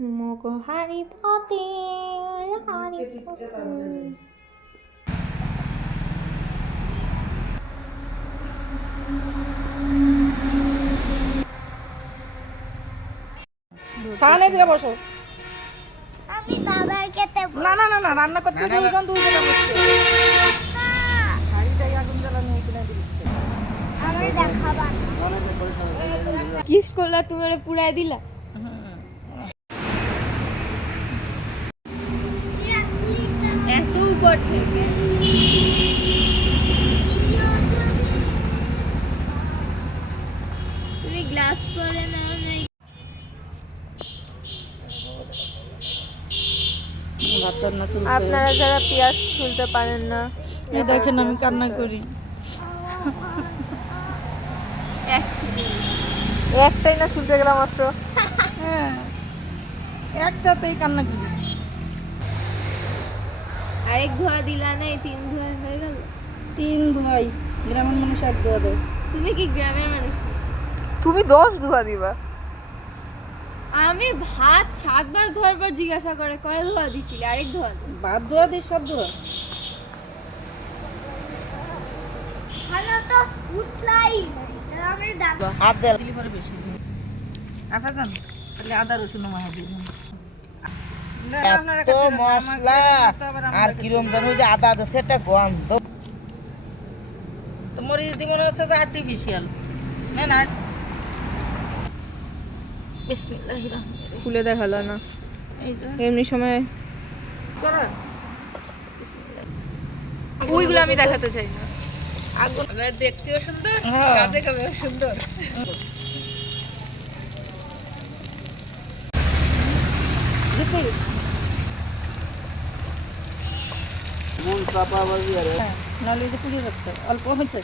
মগো হারি পথে হারি পথে। সামনে এসে বসো। আমি বাবার খেতে না না না না, রান্না করতে দুইজন দুই জায়গা বসছে। হাড়িটাই আগুন জ্বালানো কিনা দিস। আমার দেখাবা কিস করলা তুমি ওরে পুরাই দিলা। এত উপর থেকে তুমি গ্লাস পরে নাও নাই। আপনারা যারা পেঁয়াজ তুলতে পারেন না, এই দেখেন আমি কান্না করি। একটাই না শুনতে গেলাম মাত্র। হ্যাঁ, একটাতেই কান্না করি। আরেক ধোয়া দিলা নাই, 3 ধোয়া হয়ে গেল। 3 ধোয়াই, গ্রামের মানুষ 1 ধোয়া দেয়। তুমি কি গ্রামের মানুষ? তুমি 10 ধোয়া দিবা। আমি ভাত 7 বার ধোয়ার পর জিজ্ঞাসা করে কয় ধোয়া দিছিলি, আরেক ধোয়া দে। ভাত ধোয়া দিস, সব ধোয়া। খানা তো উঠলাই আমি দাদা আদা দিলি পরে বেশি আফাজান তাহলে আদা রসুন মাখা দিবেন। এত মশলা আর কিরম জানো যে আদা আদা সেটা গন্ধ। তো মরিচ দি মনে হচ্ছে যে আর্টিফিশিয়াল না না। বিসমিল্লাহির রহমানির রহিম। খুলে দেখালো না, এই যে এমনি সময় করা। বিসমিল্লাহ, ওইগুলো আমি দেখাতে চাই না। আগুন দেখতেও সুন্দর, কাজে কামেও সুন্দর। মন চাপা বাজি আরে নাহলে যে পুড়িয়ে যাচ্ছে, অল্প হয়েছে।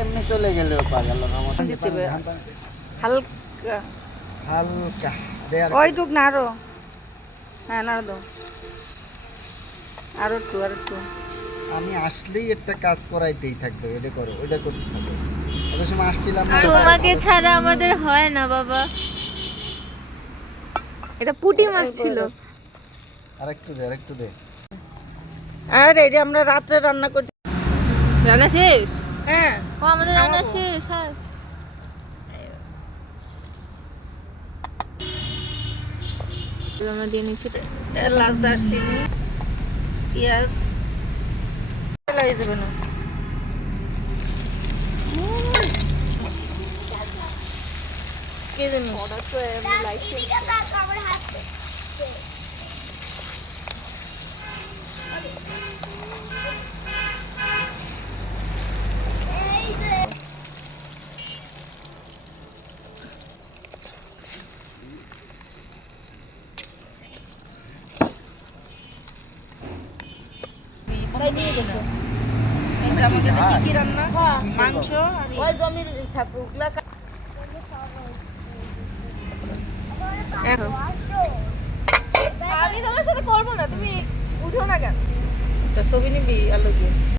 এমনি চলে গেল পাগল আমাদের দিতে হবে হালকা হালকা দেয়ার ওইটুক না আরো। হ্যাঁ না দাও আরো একটু আর একটু। আমি আসলেই একটা কাজ করাইতেই থাকবে, এটা করো ওটা করতে থাকো। ওই সময় আসছিলাম না, তোমাকে ছাড়া আমাদের হয় না বাবা। এটা পুঁটি মাছ ছিল। আরেকটু দে আরেকটু দে। আর এই যে আমরা রাত্রে রান্না করতে। রান্না শেষ? হ্যাঁ, ও আমাদের রান্না শেষ। হ্যাঁ, আমরা দিয়ে নিচ্ছি। লাস্ট দারচিনি, পেঁয়াজ লাগিয়ে যাবে না। কে জানি ঠিক আছে আমার হাতে এই যে তাই নিয়ে গেছে। এই যে আমাদের কি কি রান্না, মাংস আর ওই জমির সাপুগুলা। আমি তোমার সাথে করবো না, তুমি বুঝো না কেন? একটা ছবি নিবি আলু দিয়ে।